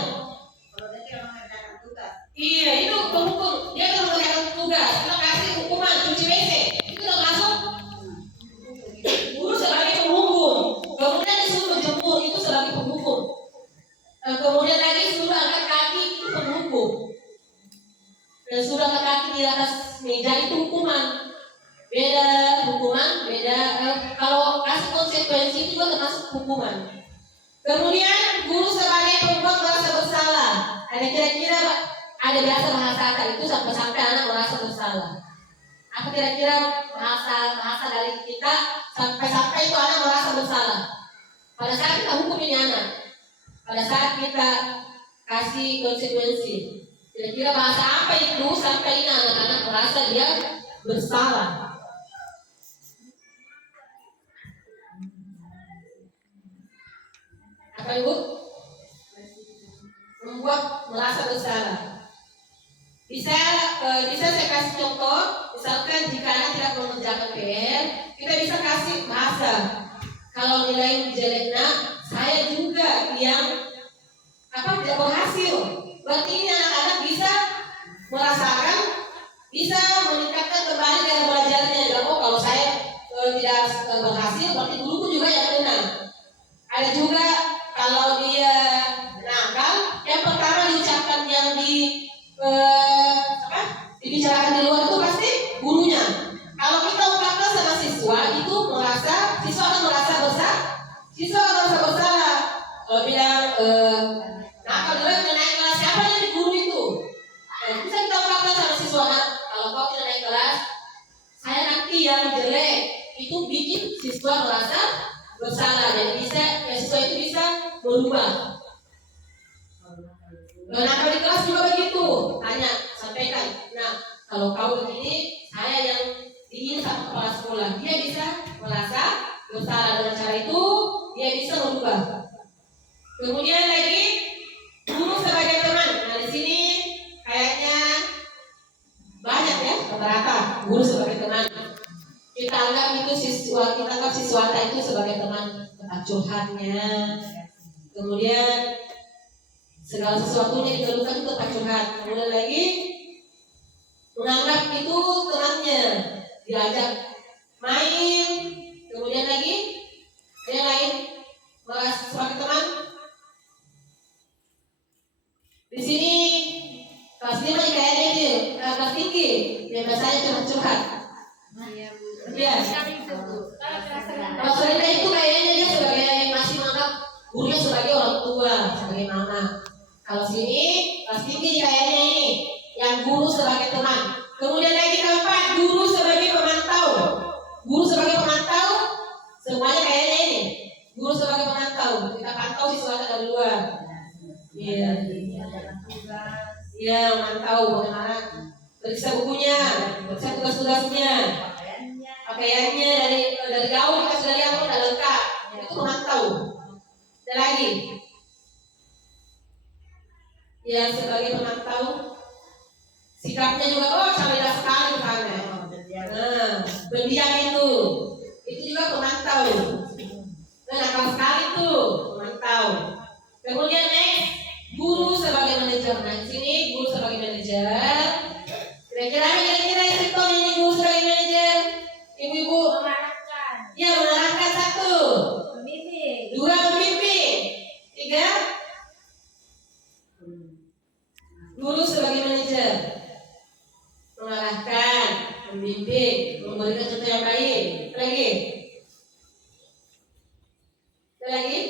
Kalau dia mengerjakan tugas. iya itu penghukum. Dia akan mengerjakan tugas. Kita kasih hukuman cuci WC. Itu termasuk guru sebagai penghukum. Kemudian disuruh menjemur, itu sebagai penghukum. Kemudian lagi suruh angkat kaki, itu penghukum. Dan suruh angkat kaki di atas meja itu hukuman. Beda konsekuensi itu juga termasuk hukuman. Kemudian guru sebagai pembuat merasa bersalah. Ada kira-kira ada biasa bahasa itu sampai anak merasa bersalah. Apa kira-kira bahasa dari kita sampai itu anak merasa bersalah? Pada saat kita hukum ini anak, pada saat kita kasih konsekuensi, kira-kira bahasa apa itu sampai ini anak-anak merasa dia bersalah? Apa Ibu? Membuat merasa bersalah. Bisa saya kasih contoh, misalkan jika anak tidak mengerjakan PR, kita bisa kasih bahasa. Kalau nilai jelek nak, saya juga yang tidak berhasil. Berarti ini anak-anak bisa merasakan, bisa meningkatkan kembali cara belajarnya. Kalau saya tidak berhasil, berarti guruku juga yang menang. Ada juga kalau dia nakal, yang pertama diucapkan yang dibicarakan di luar itu pasti gurunya. Kalau kita ungkapkan sama siswa, itu siswa akan merasa bersalah. Kalau bilang nakal dulu tidak naik kelas, siapa yang di guru itu? Bisa kita ungkapkan sama siswa, kalau kau tidak naik kelas, saya nanti yang jelek. Itu bikin siswa merasa bersalah. Jadi siswa itu bisa berubah. Nakal di kelas juga begitu. Tanya, sampaikan. Nah, kalau kau begini, saya yang ingin satu kepala sekolah. Dia bisa merasa bersalah. Dengan cara itu, dia bisa berubah. Kemudian lagi, guru sebagai teman. Nah, di sini kayaknya banyak ya, rata-rata guru sebagai teman. Kita anggap siswa itu sebagai teman, tempat curhatnya. Kemudian segala sesuatunya dikeluhkan itu tempat curhat. Kemudian lagi menganggap itu temannya, diajak main. Kemudian lagi yang lain merasa sebagai teman. Di sini kelas 5 kayaknya ini kelas tinggi, yang biasanya curhat-curhat. Iya. Kalau Serena itu kayaknya dia sebagai masih menganggap gurunya sebagai orang tua, sebagai mama. Kalau sini kelas tinggi kayaknya ini yang guru sebagai teman. Kemudian lagi keempat, guru sebagai pemantau. Guru sebagai pemantau, semuanya kayaknya ini. Guru sebagai pemantau, kita pantau siswa dari luar. Iya. Iya, memantau bagaimana periksa bukunya, periksa tugas-tugasnya, pakaiannya dari jauh kita sudah lihat sudah lengkap. Itu memantau. Ada lagi. Ya, sebagai pemantau, sikapnya juga cerdas sekali misalnya. Nah, pendiam itu juga pemantau. Nakal sekali itu pemantau. Kemudian guru sebagai manajer. Nah, di sini guru sebagai manajer. Kira-kira ini guru sebagai manajer. Ibu-ibu Mengarahkan. Ya, mengarahkan 1. Membimbing. 2, membimbing. 3, guru sebagai manajer. Mengarahkan, membimbing, memberikan contoh yang baik. Lagi?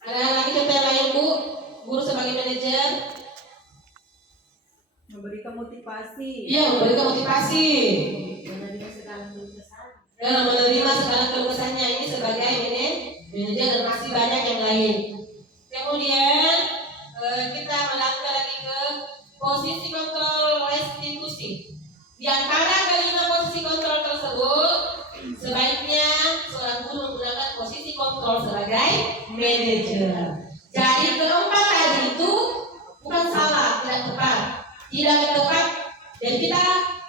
Ada lagi contoh yang lain, Bu? Guru sebagai manajer. Memberikan motivasi. Iya, memberikan motivasi. Menerima segala kelukesan. Menerima segala kelukesannya. Ini sebagai manajer dan masih banyak yang lain. Kemudian kita melangkah lagi ke posisi kontrol restitusi. Di antara kelima posisi kontrol tersebut, sebaiknya seorang guru menggunakan posisi kontrol sebagai manajer. Jadi keempat tadi itu bukan salah, tidak tepat. Dan kita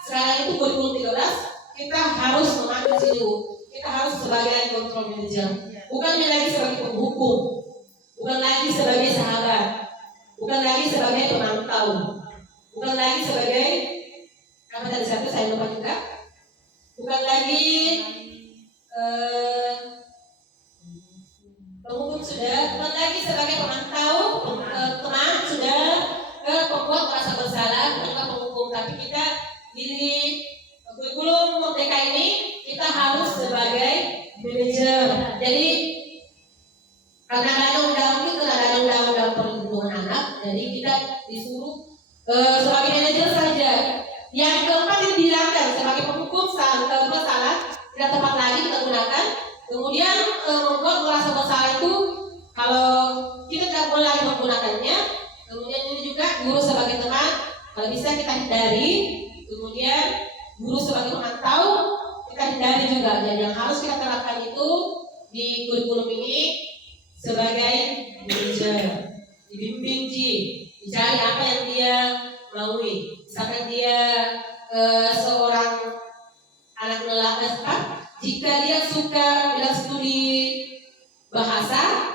sekarang itu 2013 kita harus mengambil situ. Kita harus sebagai kontrol manajer, bukan lagi sebagai penghukum, bukan lagi sebagai sahabat, bukan lagi sebagai pemantau, bukan lagi sebagai apa tadi satu saya lupa juga, bukan lagi penghukum sudah, bukan lagi sebagai pemantau, teman sudah, pembuat merasa bersalah, bukan penghukum. Tapi kita di kurikulum Merdeka ini kita sebagai manajer saja. Yang keempat itu dihilangkan sebagai penghukum salah tidak tepat lagi kita gunakan. Kemudian membuat merasa bersalah itu kalau kita tidak boleh lagi menggunakannya. Kemudian ini juga guru sebagai teman kalau bisa kita hindari. Kemudian guru sebagai pemantau kita hindari juga. Dan yang harus kita terapkan itu di kurikulum ini sebagai manajer, dibimbing dicari apa yang dia maui. Misalkan dia seorang anak lelaki, jika dia suka bidang studi bahasa,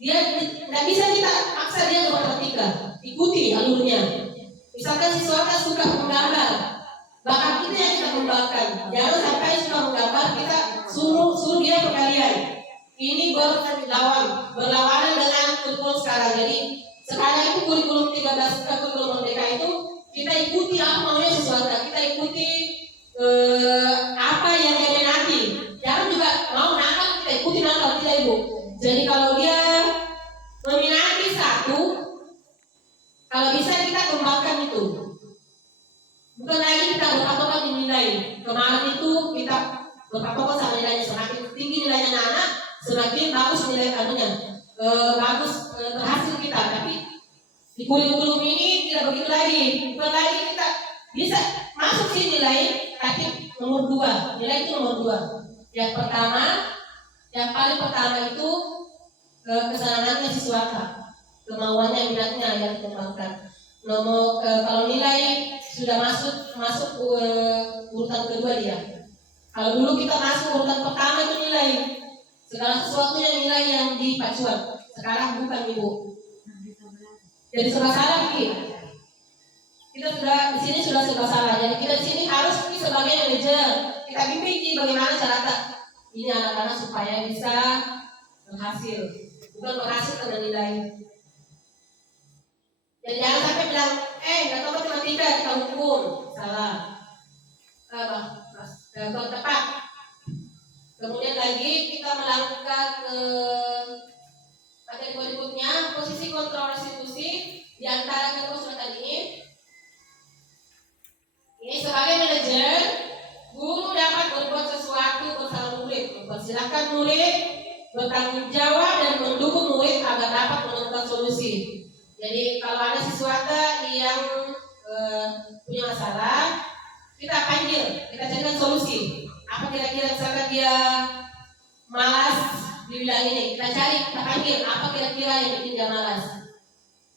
dia tidak bisa kita paksa dia ke matematika, ikuti alurnya. Misalkan siswa suka menggambar, bahkan kita yang kita kembangkan. Jangan sampai suka menggambar kita suruh dia perkalian. Ini berlawanan dengan kurikulum sekarang. Jadi sekarang itu kurikulum 13 kurikulum merdeka itu kita ikuti apa maunya siswa, kita ikuti apa yang dia minati. Jangan juga mau nakal kita ikuti nakal, tidak ibu. Jadi kalau dia meminati satu, kalau bisa kita kembangkan itu. Bukan lagi kita berpatokan di nilai. Kemarin itu kita berpatokan sama nilainya, semakin tinggi nilainya anak, semakin bagus nilai kanunya, bagus berhasil kita. Tapi di kurikulum ini tidak begitu lagi. Bukan lagi kita bisa masuk sih nilai, tapi nomor 2, nilai itu nomor 2. Yang paling pertama itu kesenangannya siswa, kemauannya, minatnya yang dikembangkan. Kalau nilai sudah masuk urutan kedua dia. Kalau dulu kita masuk urutan pertama itu nilai, segala sesuatunya nilai yang di pacuan. Sekarang bukan ibu. Jadi serba salah kita sudah di sini sudah serba salah. Jadi kita di sini harus sebagai manajer kita bimbing bagaimana cara ini anak-anak supaya bisa berhasil, bukan berhasil karena nilai. Jadi jangan sampai bilang, nggak tahu matematika kita hukum, salah. Kurang tepat. Kemudian lagi kita melangkah ke materi berikutnya, posisi kontrol restitusi di antara kedua surat tadi ini. Ini sebagai manajer, guru dapat berbuat sesuatu bersama murid, mempersilahkan murid bertanggung jawab dan mendukung murid agar dapat menemukan solusi. Jadi kalau ada siswa yang punya masalah, kita panggil, kita carikan solusi. Apa kira-kira misalkan dia malas di bidang ini, kita cari, kita panggil apa kira-kira yang bikin dia malas.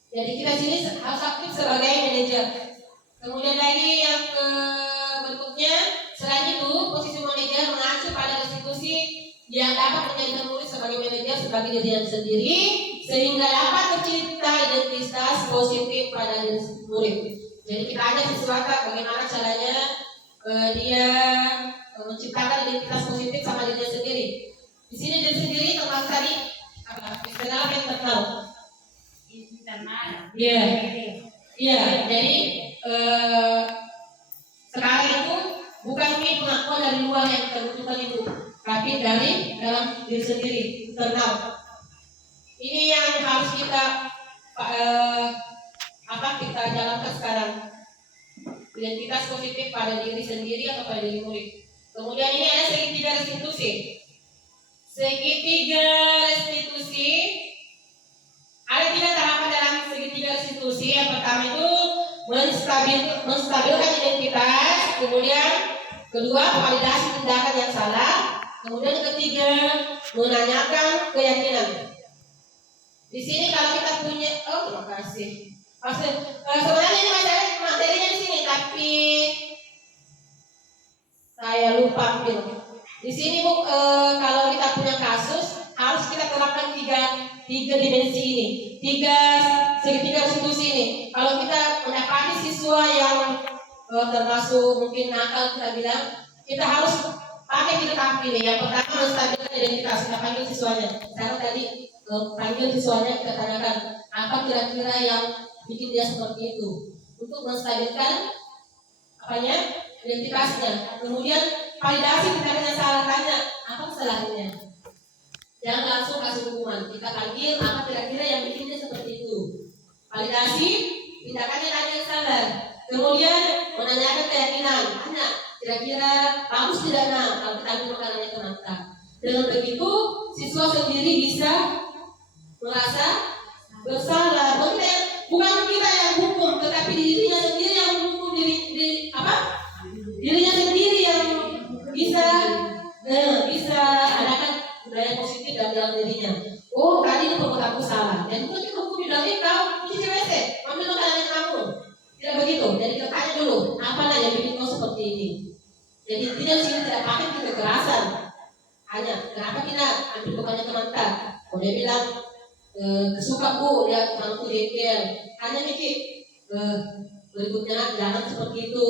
Jadi kita sini harus aktif sebagai manajer. Kemudian lagi yang berikutnya, selain itu posisi manajer mengacu pada restitusi yang dapat menjadikan murid sebagai manajer sebagai dirinya sendiri, sehingga dapat tercipta identitas positif pada diri murid. Jadi kita ajak siswa bagaimana caranya dia menciptakan identitas positif sama dirinya sendiri. Di sini diri sendiri termasuk tadi apa? Istilah apa yang terkenal? Iya. Iya. Jadi sekarang itu bukan ini pengakuan dari luar yang terbutuhkan itu, tapi dari dalam diri sendiri internal. Ini yang harus kita kita jalankan sekarang. Identitas positif pada diri sendiri atau pada diri murid. Kemudian ini ada segitiga restitusi. Segitiga restitusi ada 3 tahapan dalam segitiga restitusi. Yang pertama itu menstabilkan identitas, kemudian kedua validasi tindakan yang salah, kemudian yang ketiga menanyakan keyakinan. Di sini kalau kita punya, terima kasih. Sebenarnya ini materinya di sini, tapi saya lupa ambil. Di sini Bu, kalau kita punya kasus harus kita terapkan tiga dimensi ini, segitiga restitusi ini. Kalau kita mendapati siswa yang termasuk mungkin nakal, kita harus pakai 3 tahap ini. Yang pertama menstabilkan identitas, kita panggil siswanya. Sekarang tadi panggil siswanya, kita tanyakan apa kira-kira yang bikin dia seperti itu untuk menstabilkan identitasnya. Kemudian validasi tindakan yang salah, tanya apa kesalahannya. Jangan langsung kasih hukuman, kita panggil apa kira-kira yang bikin dia seperti itu. Validasi tindakannya tadi yang salah. Kemudian menanyakan keyakinan, tanya kira-kira bagus tidak nak kalau kita ambil makanannya ke mata. Dengan begitu siswa sendiri bisa merasa bersalah. Bukan kita yang hukum, tetapi dirinya sendiri yang hukum dirinya sendiri yang bisa adakan budaya positif dalam dirinya. Oh, tadi itu perbuatanku salah. Dan itu kita hukum dari kau cuci WC, ambil makanannya kamu. Tidak begitu. Jadi kita tanya dulu, apa yang bikin kau seperti ini? Jadi tidak sini tidak pakai kekerasan. Hanya kenapa kita ambil bukannya ke mata? Oh, dia bilang kesuka bu, dia mampu dekel. Hanya mikir berikutnya jangan seperti itu.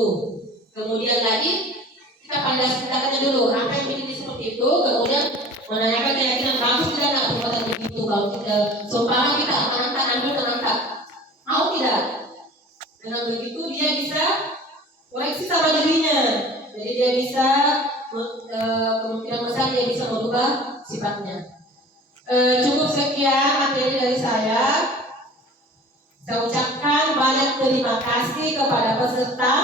Kemudian lagi kita pandai tindakannya dulu. Apa yang bikin dia seperti itu? Kemudian menanyakan keyakinan bagus tidak nak perbuatan begitu. Kalau kita seumpama kita amankan ambil ke mata, mau tidak? Dengan begitu dia bisa koreksi sama dirinya. Jadi dia bisa kemungkinan besar dia bisa merubah sifatnya. Cukup sekian materi dari saya. Saya ucapkan banyak terima kasih kepada peserta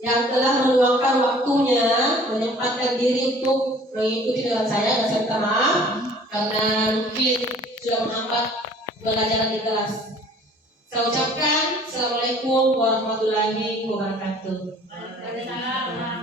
yang telah meluangkan waktunya menyempatkan diri untuk mengikuti dengan saya. Dan saya minta maaf karena mungkin sudah menghambat pembelajaran di kelas. Saya ucapkan Assalamualaikum warahmatullahi wabarakatuh. Waalaikumsalam.